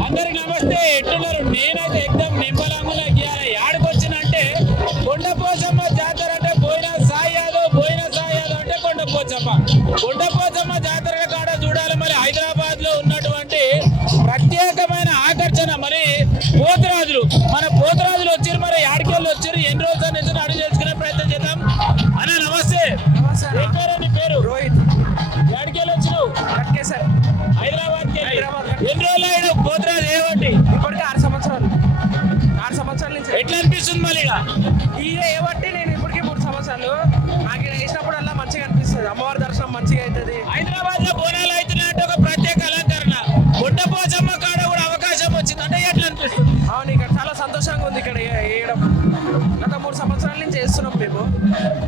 అందరికి నమస్తే. ఎట్లున్నారు? నేనైతే ఎగ్జామ్ నింబలంగుల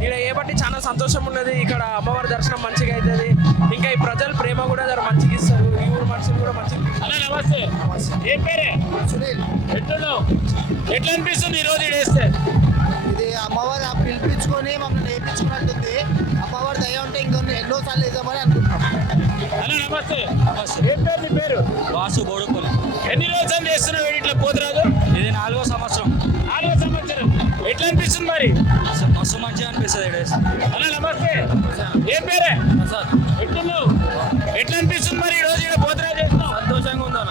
ఇక్కడ ఏ బట్టి చాలా సంతోషం ఉన్నది. ఇక్కడ అమ్మవారి దర్శనం మంచిగా అవుతుంది ఇంకా ఈ ప్రజలు ప్రేమ కూడా మంచిగా ఇస్తారు. ఈ ఊరు మనుషులు కూడా మంచిగా అన్న నమస్తే. ఏం పేరే? ఎట్లున్నావు? ఎట్లా అనిపిస్తుంది ఈ రోజు వేస్తే? ఇది అమ్మవారు ఆ పిలిపించుకొని మమ్మల్ని నేర్పించుకున్నట్టుంది అమ్మవారి దయ ఉంటే ఇంకొన్ని ఎన్నో సార్లు వేద్దామని అనుకుంటున్నాం. అన్న నమస్తే. ఏం పేరు నీ పేరు? వాసు బోడుపల్లి ఎన్ని రోజులు చేస్తున్నావు ఇట్లా పోతురాదు ఇది నాలుగో సంవత్సరం. ఎట్లా అనిపిస్తుంది మరి? మస్తు మంచిగా అనిపిస్తుంది అన్న నమస్తే. ఏం పేరే? ఎట్లున్నావు? ఎట్లా అనిపిస్తుంది మరి ఈ రోజు ఇక్కడ చేస్తున్నావు సంతోషంగా ఉందన్న.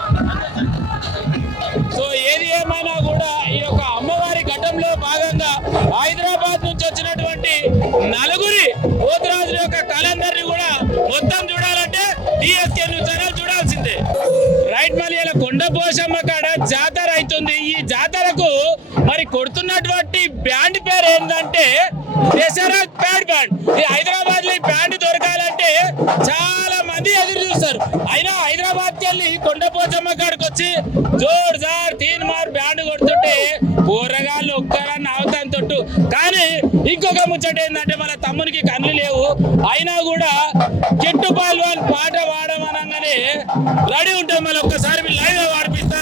సో ఏది ఏమైనా కూడా ఈ యొక్క అమ్మవారి ఘటంలో భాగంగా హైదరాబాద్ నుంచి వచ్చినటువంటి నలుగురి పోతురాజుల యొక్క కలందర్ని కూడా మొత్తం చూడాలంటే డిఎస్కే న్యూస్ ఛానల్ చూడాల్సిందే. రైట్ మళ్ళీ ఇలా కొండ పోషమ్మ కాడ ఏంటంటే దశరథ్ బ్యాండ్ బ్యాండ్ ఈ హైదరాబాద్లో ఈ బ్యాండ్ దొరకాలంటే చాలా మంది ఎదురు చూస్తారు. అయినా హైదరాబాద్కి వెళ్ళి కొండపోచమ్మ కాడికి వచ్చి జోర్ జార్ తీన్ మార్ బ్యాండ్ కొడుతుంటే కూరగాయలు ఒక్కరన్న అవుతాను తొట్టు. కానీ ఇంకొక ముచ్చట ఏంటంటే మన తమ్మునికి కళ్ళు లేవు. అయినా కూడా కిట్టు పాల్వాన్ పాట పాడమనగానే రెడీ ఉంటుంది మళ్ళీ ఒక్కసారి లైవ్గా పాడిపిస్తా.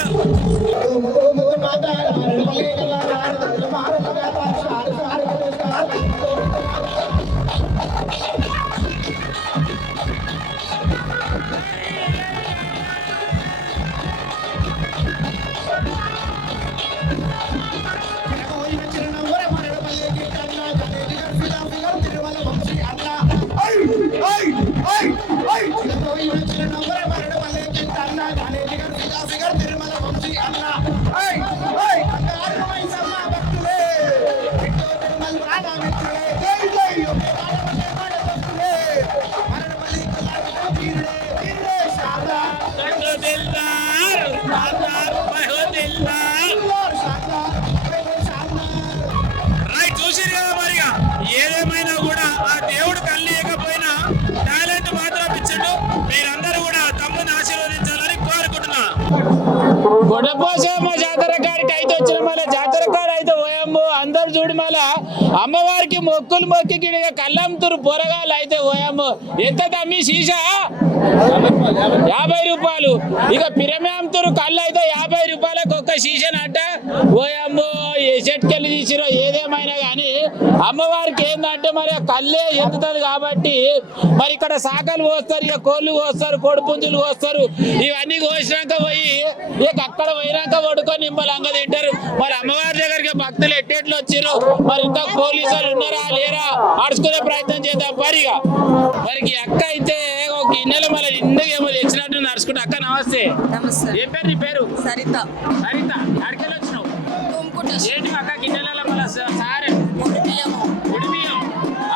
గొడపోసమ్మ జాతర కాడికి అయితే వచ్చిన ఓయమ్ము అందరు చూడు మళ్ళా అమ్మవారికి మొక్కులు మొక్కి కళ్ళంతురు పొరగాలు అయితే ఓయమ్ము. ఎంత తమ్మి సీసా? యాభై రూపాయలు. ఇక పిరమ్యాంతురు కళ్ళు అయితే యాభై రూపాయలకు ఒక్క సీసన్ అట్ట ఓయమ్మో ఏ చెట్టుకెళ్ళి తీసిరో ఏదేమైనా కానీ అమ్మవారికి ఏంటంటే మరి ఆ కళ్ళే ఎత్తుతుంది కాబట్టి మరి ఇక్కడ సాకలు పోస్తారు ఇక కోళ్ళు పోస్తారు కొడుపుంజులు పోస్తారు. ఇవన్నీ కోసినాక పోయి ఇక అక్కడ పోయినాక పడుకొని అంగ తింటారు. మరి అమ్మవారి దగ్గరికి భక్తులు ఎట్టెట్లు వచ్చారు మరి ఇంకా పోలీసులు ఉన్నారా లేరా? అడుచుకునే ప్రయత్నం చేద్దాం. పరిగా మరి ఈ అక్క అయితే ఒక గిన్నెలో మళ్ళీ నిండుగా ఏమో తెచ్చినట్టు నడుచుకుంటా అక్క నమస్తే. నమస్తే. ఏం పేరు నీ పేరు? సరిత. హరిత అడికెళ్ళి వచ్చినావు? ఏంటి అక్క గిన్నెలలో మళ్ళీ సారే?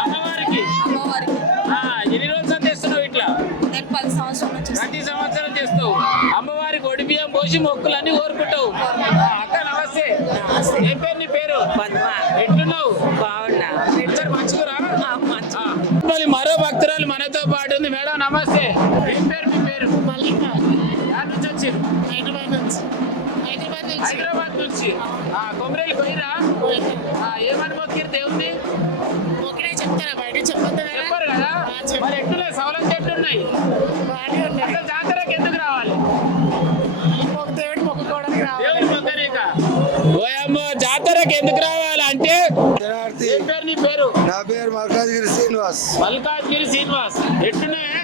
అమ్మవారికి? అమ్మవారికి. ఆ, ఎన్ని రోజులు తెస్తున్నావు ఇట్లా? పది సంవత్సరాల ప్రతి సంవత్సరం చేస్తావు. అమ్మవారికి ఒడి బియ్యం పోసి మొక్కులన్నీ కోరుకుంటావు. ఆ, అక్క నమస్తే. ఏం పేరు హైదరాబాద్ నుంచి. కొమరేలు పోయిరా? ఆ, ఏమని మొక్కిరు దేవుంది ఒకటే చెప్తారా? బయట చెప్పారు కదా. మరి ఎట్లున్నాయి? సవలం చెట్లు ఉన్నాయి. అసలు జాతరకి ఎందుకు రావాలి? దేవుడు మొక్కుకోవడానికి రావాలి. దేవుని మొక్కనిక ఓయమ్మో జాతరకు ఎందుకు రావాలంటే ఏం పేరు నీ పేరు? నా పేరు మల్కాజ్గిరి శ్రీనివాస్. మల్కాజ్గిరి శ్రీనివాస్. ఎట్టున్నాయే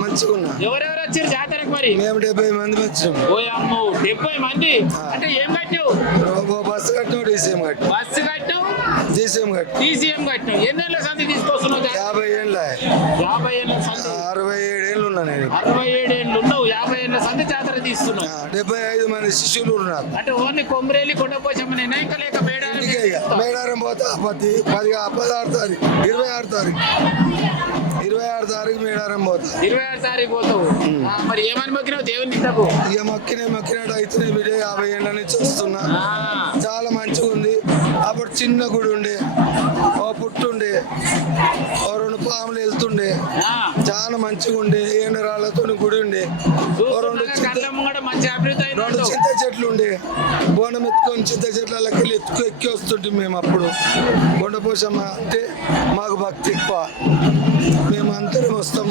మంచిగా ఉన్నా ఎవరెవరు వచ్చారు జాతరకు మరి? మేము డెబ్బై మంది వచ్చాం. ఓయమ్మో డెబ్బై మంది? అంటే ఏం కట్టావు ఓ బస్సు కట్టినాం డీసీఎం కట్టి బస్సు కట్టావు డీసీఎం కట్టి టీసీఎం కట్టావు ఎన్నేళ్ళ సంధి తీసుకొస్తున్నావు? యాభై ఏళ్ళ. యాభై ఏళ్ళ సంధి. అరవై ఏడు ఏళ్ళు ఉన్నా నేను. అరవై ఏడేళ్ళు ఉన్నావు. యాభై ఏళ్ళ సంధి జాతర తీస్తున్నావు డెబ్బై ఐదు మంది శిష్యులు ఉన్నారు. అంటే ఓన్లీ కొమ్మరేలి కొండపోచమ్మనేనా ఇంకా లేక మేడారం మేడారం పోతా పది పది పదహారు ఇరవై ఆరు తారీఖు పోతావు ఆ, మరి ఏమని మొక్కినావు దేవుని ఇంతకు ఇక మక్కినే మక్కినట్టు అయితే బిడ్డ యాభై ఏళ్ళ నుంచి వస్తున్నా. ఆ, చాలా మంచిగా ఉంది. అప్పుడు చిన్న గుడి ఉండే ఓ పుట్టు ఉండే ఓ రెండు పాములు వెళ్తుండే. చాలా మంచిగా ఉండే ఏడు రాళ్ళతో గుడి ఉండే. ఓ రెండు చింత చెట్లు ఉండే. బోనం ఎత్తుకొని చింత చెట్లకి వెళ్ళి ఎత్తుకు ఎక్కి వస్తుంటే మేము అప్పుడు. బొండపోషమ్మ అంటే మాకు భక్తి ఎక్కువ. మేము అందరం వస్తాం.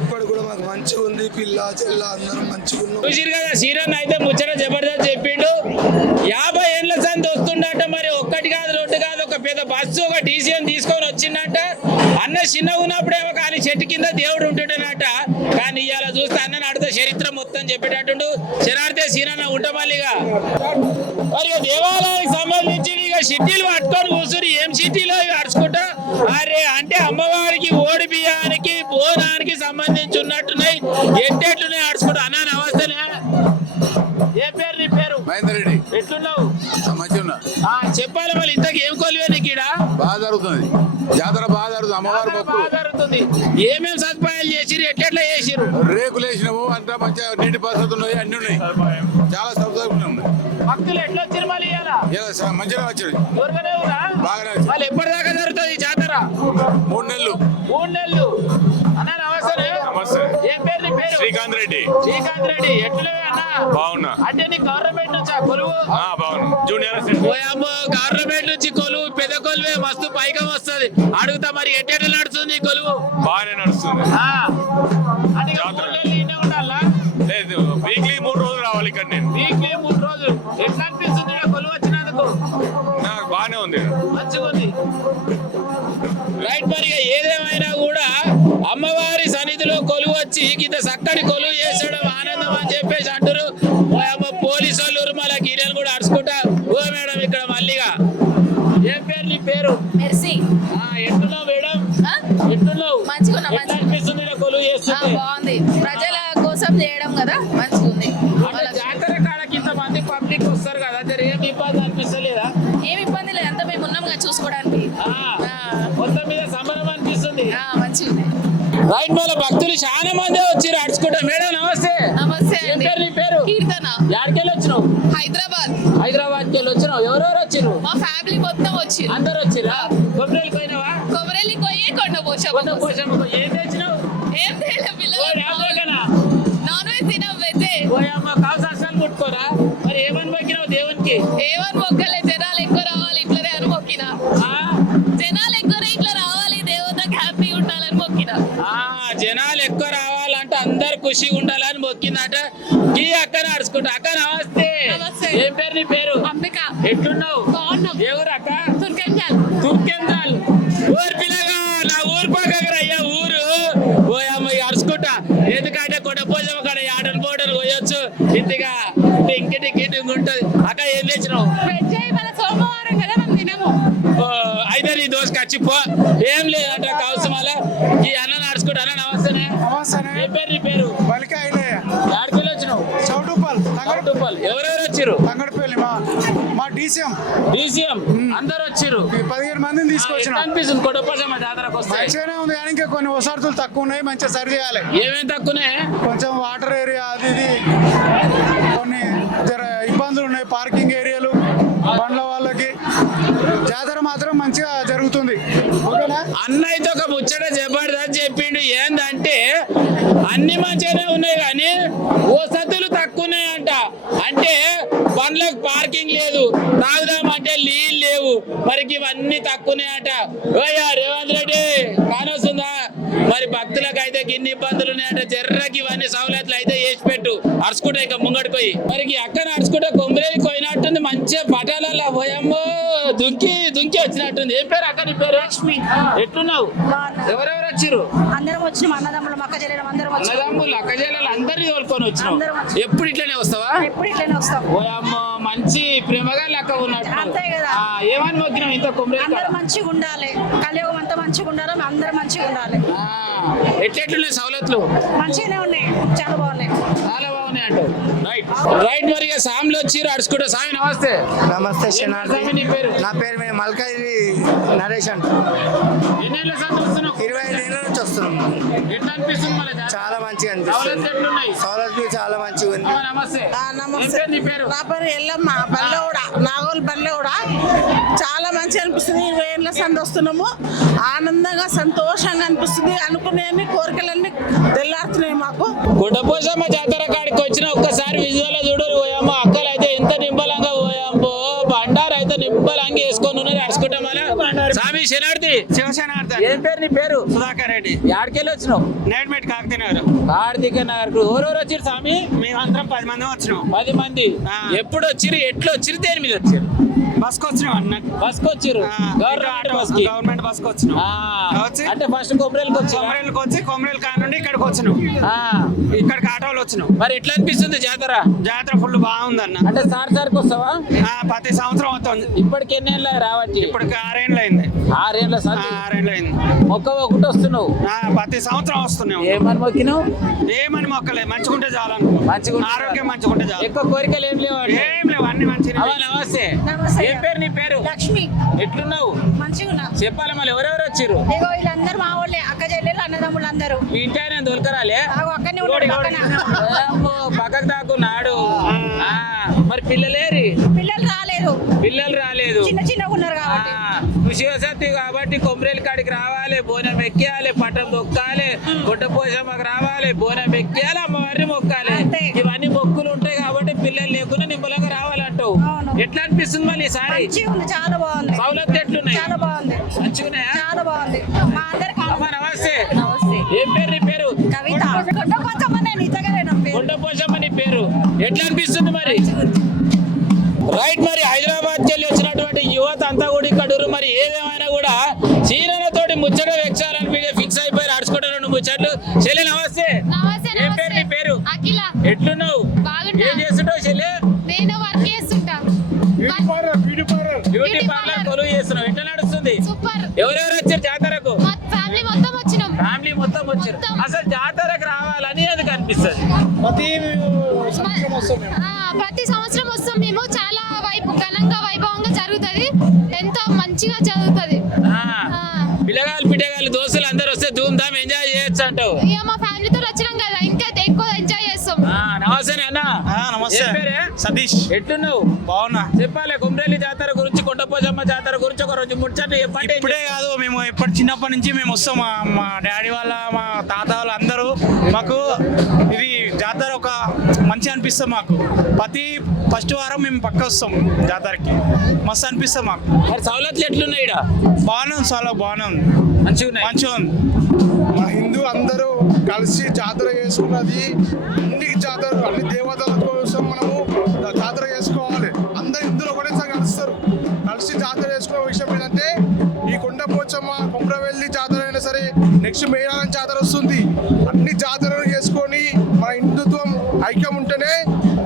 ఇప్పుడు కూడా మాకు మంచిగా ఉంది. పిల్ల చెల్ల అందరం మంచిగా ఉన్నాం. చూసిరు కదా శ్రీరామ్ అయితే ముచ్చట జబర్దస్త్ చెప్పిండు. యాభై ఏళ్ళ సంది వస్తుండట మరి ఒక్కటి కాదు రెండు కాదు ఒక పెద్ద బస్సు ఒక డీసీఎం తీసుకొని వచ్చిందంట. అన్న చిన్న ఉన్నప్పుడేమో కానీ చెట్టు కింద దేవుడు ఉంటుండనట. కానీ ఇవాళ చూస్తే అన్న నడితే చరిత్ర మొత్తం చెప్పేటట్టుండు. శనార్థే సీనన్న ఉంటమల్లిగా మరి దేవాలయానికి సంబంధించి ఇక సిటీలు పట్టుకొని కూర్చుని ఏం సిటీలో అడుచుకుంటా అరే అంటే అమ్మవారికి ఓడి బియ్యానికి బోనానికి సంబంధించి ఉన్నట్టున్నాయి ఎట్టెట్లున్నాయి అడుచుకుంటా అన్న ఇంతకు ఏం కొలివే నీకు ఈడ బాగా జరుగుతుంది. జాతర బాగా జరుగుతుంది. అమ్మవారి బాగా జరుగుతుంది. ఏమేం సదుపాయాలు చేసిరు ఎట్లెట్లా చేసిరు రేకులు వేసినాము. అంతా మంచిగా నీటి పరిస్థితులు ఉన్నాయి. అన్ని ఉన్నాయి. చాలా సౌకర్యంగా ఉన్నాయి. భక్తులు ఎట్లా వచ్చిరు మళ్ళీ ఇలా మంచిగా బాగానే. మళ్ళీ ఎప్పటిదాకా జరుగుతుంది ఈ జాతర? మూడు నెలలు. మూడు నెలలు. అన్న నమస్తే. నమస్తే. ఏం పేరు నీ పేరు? శ్రీకాంత్ రెడ్డి. శ్రీకాంత్ రెడ్డి. అన్న? బాగున్నా. అంటే నీ గవర్నమెంట్ జూనియర్ గవర్నమెంట్ నుంచి కొలువు పెద్ద కొలువే మస్తు పైకం వస్తుంది. అడుగుతా మరి ఎట్టెట్లా నడుస్తుంది కొలువు? బాగానే నడుస్తుంది. లేదు వీక్లీ మూడు రోజులు రావాలి ఇక్కడ నేను. వీక్లీ రైట్ మళ్ళీ భక్తులు చాలా మంది వచ్చి అడుచుకుంటా మేడం నమస్తే. నమస్తే ఏం పేరు నీ పేరు? కీర్తన. యాడికెళ్ళి వచ్చినావు? హైదరాబాద్. హైదరాబాద్కి వెళ్ళి వచ్చినావు. ఎవరెవరు వచ్చిరు మా ఫ్యామిలీ మొత్తం వచ్చి అందరు వచ్చిరా కొబ్బరి పోయినావా కొమరెల్లి పోయి కొండ కొండ పోషా పోషమ్మ ఏం తెచ్చినావు? ఏం ఓ పిల్లలు నాన్ వెజ్ తినం వెజ్ ఓయమ్మ కావసాలు ముట్టుకోరా మరి ఏమని మొక్కినావు దేవునికి? ఏమని ఆటలు పోటలు పోయొచ్చు. ఇంతగా ఇంకటి ఇంకటి ఉంటది అక్క ఏం సోమవారం కదా తినము. ఓ, అయితే నీ దోశకి వచ్చి పో. ఏం లేదంట కౌసమాల ఈ అన్న నడుచుకుంటా. అన్న నమస్తేనే. ఏ పేరు నీ పేరు? వచ్చినావు? చౌటుప్పల్ ఎవరెవరు వచ్చిర్రు? తంగడపల్లి మా మా డీసీఎం. డీసీఎం. అందరు మందిని ఎట్లా అనిపిస్తుంది? కొండపోజమ్మ జాతరకు వస్తే. మంచిగానే ఉంది కానీ ఇంకా కొన్ని వసతులు తక్కువ ఉన్నాయి మంచిగా సరి చేయాలి. ఏమేం తక్కువనే కొంచెం అన్ని మంచిగానే ఉన్నాయి కానీ వసతులు తక్కువ ఉన్నాయంట అంటే బండ్లకు పార్కింగ్ లేదు. తాగుదామంటే నీళ్ళు లేవు. మరికి ఇవన్నీ తక్కువనేయంట ఓయ్యా రేవంత్ రెడ్డి కానొస్తుందా మరి భక్తులకు అయితే గిన్ని ఇబ్బందులు ఉన్నాయంట. జర్రకి ఇవన్నీ సౌలతులు అయితే వేసి పెట్టు. అరుచుకుంటా ఇక ముంగడిపోయి మరి అక్కడ అక్కన అరుచుకుంటా కొమ్మరేకి పోయినట్టుంది మంచిగా పటాలలో పోయమ్మో దుంకి దుంకి వచ్చినట్టుంది. ఏం పేరు నీ పేరు లక్ష్మి. ఎట్లున్నావు? ఎవరెవరు వచ్చిర్రు? అందరం వచ్చినాం అన్నదమ్ములు మక్క చెల్లెలం అందరం అన్నదమ్ములు అక్క చెల్లెలు అందరినీ తోలుకొని వచ్చినావు. ఎప్పుడు ఇట్లనే వస్తావా? ఎప్పుడు ఇట్లనే వస్తాం. ఓయమ్మో మంచి ప్రేమగా లెక్క ఉన్నట్టు. అంతే కదా. ఆ, ఏమని మొక్కినాం ఇంత కొమ్మరి అందరం మంచిగా ఉండాలి. కలియుగం అంతా మంచిగా ఉండాలి అందరం మంచిగా ఉండాలి. ఎట్లెట్లున్నాయి సవలతులు మంచిగానే ఉన్నాయి చాలా బాగున్నాయి. చాలా బాగున్నాయి అంటూ రైట్ రైట్ మరి సామిలో వచ్చిర్రు అడుచుకుంటా స్వామి నమస్తే. నమస్తే నీ పేరు? నా పేరు మల్కాజిరి నరేష్ వస్తున్నావు? ఇరవై ఐదు ఏళ్ళ నుంచి వస్తున్నాం? చాలా మంచిగా అనిపిస్తుంది. సౌలభ్యం చాలా మంచిగా ఉంది. నమస్తే. నీ పేరు? నా పేరు ఎల్లమ్మ బల్లెవుడ నాగోల్ బల్లెవుడ చాలా మంచిగా అనిపిస్తుంది. ఇరవై ఏళ్ళ సంది వస్తున్నాము. ఆనందంగా సంతోషంగా అనిపిస్తుంది. అనుకునే కోరికలన్నీ తెల్లారుతున్నాయి మాకు. గుడ్డపోసమ్మ జాతర ఏం పేరు నీ పేరు? సుధాకర్ రెడ్డి. యాడికెళ్ళి వచ్చినావు? నేట్మేట్ కాకతీనగర్ కార్తీక నగర్ ఎవరెవరు వచ్చిరు స్వామి? మేమందరం పది మంది వచ్చినాం. పది మంది. ఆ. ఎప్పుడు వచ్చిరు ఎట్లా వచ్చిరు దేని మీద వచ్చిరు బస్కి వచ్చినాం అన్న. బస్కి వచ్చిరు గవర్నమెంట్ బస్కి గవర్నమెంట్ బస్కి వచ్చినాం. ఆ. వచ్చి అంటే ఫస్ట్ కొబ్బరికి వచ్చి కొమరేళ్ళకి వచ్చి కొమరేళ్ళ ఇక్కడికి వచ్చినాం ఇక్కడికి ఆటోలు వచ్చినాం మరి ఎట్లా అనిపిస్తుంది జాతర? జాతర ఫుల్ బాగుందన్న. అంటే సార్ సార్కి వస్తావా? ఆ, ప్రతి సంవత్సరం అవుతుంది ఇప్పటికి ఎన్నేళ్ళ రావట్టి ఇప్పటికి ఆరేళ్ళు అయింది. ఆరేళ్ళ ఆ, సంది ఆరేళ్ళు అయింది. మొక్క ఒకటి వస్తున్నావు. ఆ, ప్రతి సంవత్సరం వస్తున్నాం ఏమని మొక్కినావు? ఏమని మొక్కలే? మంచిగుంటే చాలు అనుకో. మంచిగా ఆరోగ్యం మంచిగుంటే చాలు. ఎక్కువ కోరికలు ఏం లేవు. ఏం లేవు అన్ని మంచిగా అవ్వ నమస్తే. ఏం పేరు నీ పేరు? లక్ష్మి. ఎట్లున్నావు? మంచిగా చెప్పాలి మళ్ళీ ఎవరెవరు వచ్చిర్రు ఇగో వీళ్ళందరూ మా వాళ్ళే అక్క చెల్లెలు అన్నదమ్ములు అందరూ. మీ ఇంటి ఆయన దొరకరాలే? ఆగో అక్కడనే ఉన్నాడు పక్కన. అమ్మో, పక్కకు దాక్కున్నాడు ఆ, మరి పిల్లలేరి పిల్లలు రాలేదు. పిల్లలు రాలేదు. చిన్న చిన్నగా ఉన్నారు కాబట్టి. నువ్వు శివశక్తి కాబట్టి కొమ్మరేలు కాడికి రావాలి బోనం ఎక్కేయాలి పట్టం మొక్కాలి గుడ్డ పోషమ్మకు రావాలి బోనం ఎక్కేయాలి అమ్మవారిని మొక్కాలి. ఇవన్నీ మొక్కులు ఉంటాయి కాబట్టి పిల్లలు లేకుండా నిమ్మలంగా రావాలంటావు. ఎట్లా అనిపిస్తుంది మళ్ళీ ఈసారి మంచిగా చాలా బాగుంది. సౌలభ్యం ఎట్లున్నాయి? చాలా బాగుంది. మంచిగున్నాయా? చాలా బాగుంది. మా అందరికి నమస్తే. పోషమ్మ నీ పేరు. ఎట్లా అనిపిస్తుంది మరి? రైట్ మరి హైదరాబాద్ వెళ్ళి వచ్చినటువంటి యువత అంతా కూడా ఇక్కడ. మరి ఏదేమైనా కూడా చీరలతోటి ముచ్చట వెచ్చాలని ఫిక్స్ అయిపోయి అడుచుకుంటే రెండు ముచ్చట్లు. చెల్లి నమస్తే. ఏం పేరు నీ పేరు? ఎట్లున్నావు. ఏం చేస్తుంటావు చెల్లి? నేను వర్క్ చేస్తుంటా. బ్యూటీ పార్లర్ కొలువు చేస్తున్నావు. ఎట్లా నడుస్తుంది? సూపర్. ఎవరెవరు వచ్చారు జాతరకు? మా ఫ్యామిలీ మొత్తం వచ్చినాం. ఫ్యామిలీ మొత్తం వచ్చారు. అసలు జాతరకు రావాలని ఎందుకు అనిపిస్తుంది? ఆ, ప్రతి సంవత్సరం వస్తాం మేము. చాలా వైపు ఘనంగా వైభవంగా జరుగుతుంది. ఎంతో మంచిగా జరుగుతుంది. ఆ, పిల్లగాళ్ళు పిల్లగాళ్ళు దోస్తులు అందరు వస్తే ధూమ్ ధామ్ ఎంజాయ్ చేయొచ్చు అంటావు. ఇక మా ఫ్యామిలీతో వచ్చినాం కదా ఇంకా ఎక్కువ ఎంజాయ్ చేస్తాం. ఆ, నమస్తే అన్న నమస్తే. సతీష్. ఎట్లున్నావు? బాగున్నా. చెప్పాలి కుమ్రేలి జాతర గురించి కొండపోచమ్మ జాతర గురించి ఒక రోజు ముచ్చట్లు చెప్పండి. ఇప్పుడే కాదు మేము ఎప్పటి చిన్నప్పటి నుంచి మేము వస్తాం మా డాడీ వాళ్ళ మా తాత వాళ్ళు అందరూ మాకు ఇది మంచి అనిపిస్తుంది మాకు. ప్రతి ఫస్ట్ వారం మేము పక్క వస్తాం జాతరకి. మస్తు అనిపిస్తుంది మాకు. మరి సవలతులు ఎట్లున్నాయి? బాగానే ఉంది చాలా బాగానే ఉంది. మంచిగా ఉన్నాయి? మంచిగా ఉంది. మా హిందూ అందరూ కలిసి జాతర చేసుకున్నది అన్ని జాతర అన్ని దేవతల కోసం మనము. జాతర చేసుకోవాలి. అందరు హిందువులు ఒకటేసారి కలుస్తారు. కలిసి జాతర చేసుకునే విషయం ఏంటంటే ఈ కొండ పోచమ్మ కొమ్రవెల్లి జాతర అయినా సరే నెక్స్ట్ మేడారం జాతర వస్తుంది. అన్ని జాతరలు చేసుకొని ఐక్యం ఉంటేనే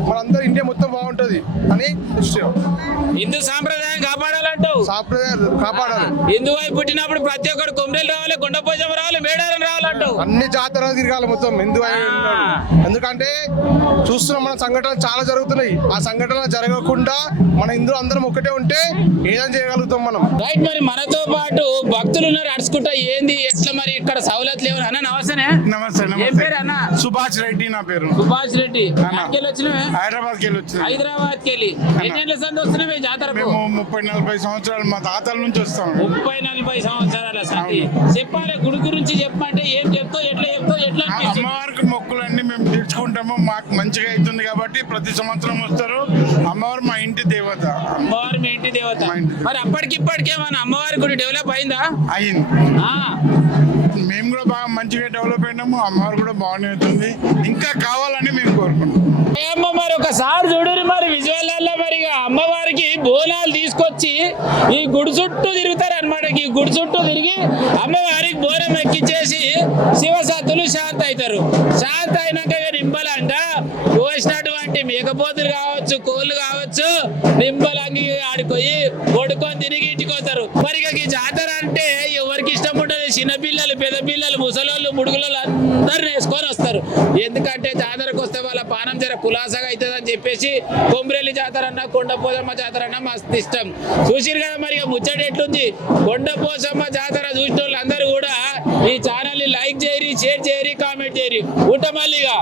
మనందరూ ఇండియా మొత్తం బాగుంటుంది అని విషయం హిందూ సాంప్రదాయం కాబట్టి సాంప్రదాయాలు కాపాడాలి. పుట్టినప్పుడు ప్రతి ఒక్కరు కొమ్రేలు రావాలి కొండపోచమ్మ రావాలి మేడారం రావాలంటావు. అన్ని జాతరలు తిరగాలి మొత్తం హిందూ ఎందుకంటే చూస్తున్నాం మన సంఘటనలు చాలా జరుగుతున్నాయి. ఆ సంఘటనలు జరగకుండా మన హిందువులు అందరం ఒకటే ఉంటే ఏదైనా చేయగలుగుతాం మనం. రైట్ మరి మనతో పాటు భక్తులు ఉన్నారు అడుచుకుంటా ఏంది ఎట్లా మరి ఇక్కడ సవలతులు ఎవరు అన్న నమస్తేనే. నమస్తే ఏం పేరు అన్న? సుభాష్ రెడ్డి నా పేరు. సుభాష్ రెడ్డి. అన్న. ఎక్కడికి వచ్చినవే వెళ్ళి వచ్చింది హైదరాబాద్కి వెళ్ళి ఎన్నేళ్ళ సంది వస్తున్నావే జాతరకు? మేము ముప్పై నలభై సంవత్సరాలు మా తాతల నుంచి వస్తాం. ముప్పై నలభై సంవత్సరాల చెప్పాలి గుడి గురించి చెప్పమంటే ఏం చెప్తావు ఎట్లా చెప్తావు ఎట్లా అమ్మవారికి మొక్కులన్నీ మేము తీర్చుకుంటాము మాకు మంచిగా అవుతుంది కాబట్టి ప్రతి సంవత్సరం వస్తారు. అమ్మవారు మా ఇంటి దేవత. అమ్మవారి మీ ఇంటి దేవత. మరి అప్పటికిప్పటికే మన అమ్మవారి గుడి డెవలప్ అయిందా? అయింది. మేము కూడా బాగా మంచిగా డెవలప్ అయినాము అమ్మవారు కూడా బాగానే అవుతుంది. ఇంకా కావాలని మేము కోరుకుంటున్నాం. మరి ఒకసారి చూడరు మరి విజయవాడలో మరి ఇక అమ్మవారికి బోనాలు తీసుకొచ్చి ఈ గుడి చుట్టూ తిరుగుతారు అనమాట ఈ గుడి చుట్టూ తిరిగి అమ్మవారికి బోనం ఎక్కించేసి శివసత్తులు శాంత అవుతారు. శాంత అయినాక ఇక కోసినటువంటి మేకపోతులు కావచ్చు కోళ్ళు కావచ్చు నింబలంగి ఆడిపోయి కొడుకొని తిరిగి ఇంటికి పోతారు మరి ఇక ఈ జాతర అంటే చిన్నపిల్లలు పెద్ద పిల్లలు ముసలోళ్ళు ముడుగులోళ్ళు అందరిని వేసుకొని వస్తారు. ఎందుకంటే జాతరకు వస్తే వాళ్ళ పానం జర కులాసగా అవుతుంది అని చెప్పేసి కొమ్రెల్లి జాతర అన్న కొండపోసమ్మ జాతర అన్న మస్తు ఇష్టం. చూసిరు కదా మరి ఇక ముచ్చట ఎట్లుంది? కొండపోసమ్మ జాతర చూసిన వాళ్ళందరూ కూడా ఈ ఛానల్ని లైక్ చేయరి షేర్ చేయరి కామెంట్ చేయరి ఉంటా మళ్ళీగా